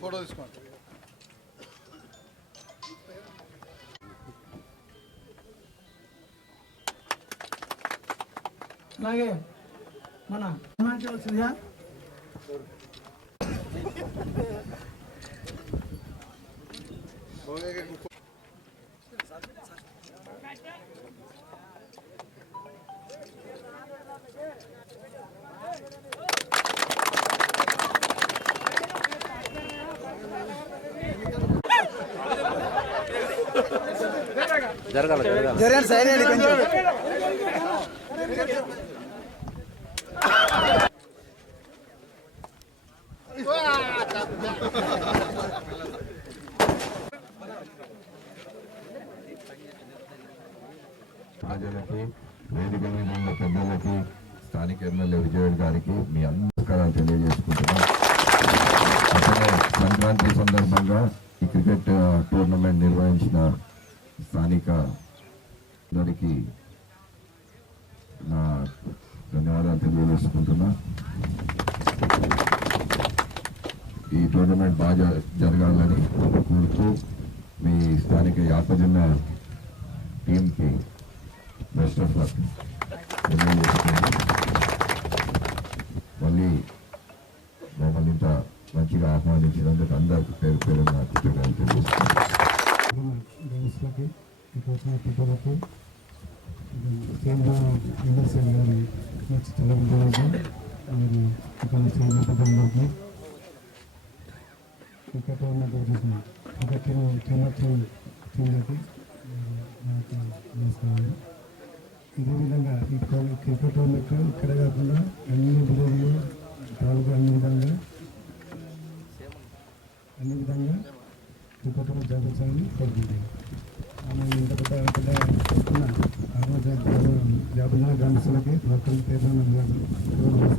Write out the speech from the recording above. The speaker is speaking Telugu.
ఫోటో తీసుకోండి అలాగే మన హిమాచల్ శ్రీయా జరగండి సైడ్ అండి కొంచెం. ప్రజలకి వేదిక మీద ఉన్న పెద్దలకి స్థానిక ఎమ్మెల్యే విజయవాడ గారికి మీ అందరికీ తెలియజేసుకుంటున్నాం. సంక్రాంతి సందర్భంగా ఈ క్రికెట్ టోర్నమెంట్ నిర్వహించిన స్థానిక అందరికీ నా ధన్యవాదాలు తెలియజేసుకుంటున్నా. ఈ టోర్నమెంట్ బాగా జరగాలని కోరుతూ మీ స్థానిక యాపజన్న టీంకి బెస్ట్ ఆఫ్ లక్ మళ్ళీ మమ్మల్ని ఇంత మంచిగా ఆహ్వానించినందుకు అందరికి పేరు పేరు నా కృతజ్ఞతలు తెలియజేస్తున్నాను. ఇక్కడ వచ్చిన పెద్దలకి కేంద్ర ఎమ్మెల్సీ గారి మీరు ఇక్కడ చిన్న చిన్నకి ఇదే విధంగా ఈ క్రికెట్ టోర్నమెంట్ ఇక్కడ కాకుండా అన్ని విలేజ్లు తాలూకా అన్ని విధంగా అన్ని విధంగా క్రికెట్ జరుగుతాయని కోరుకుంటున్నాను ఆమె ఇంత పెద్ద పెద్ద ఎత్తున జాబితా గ్రామస్తులకి ఒక్కరి పేరు నమస్కారం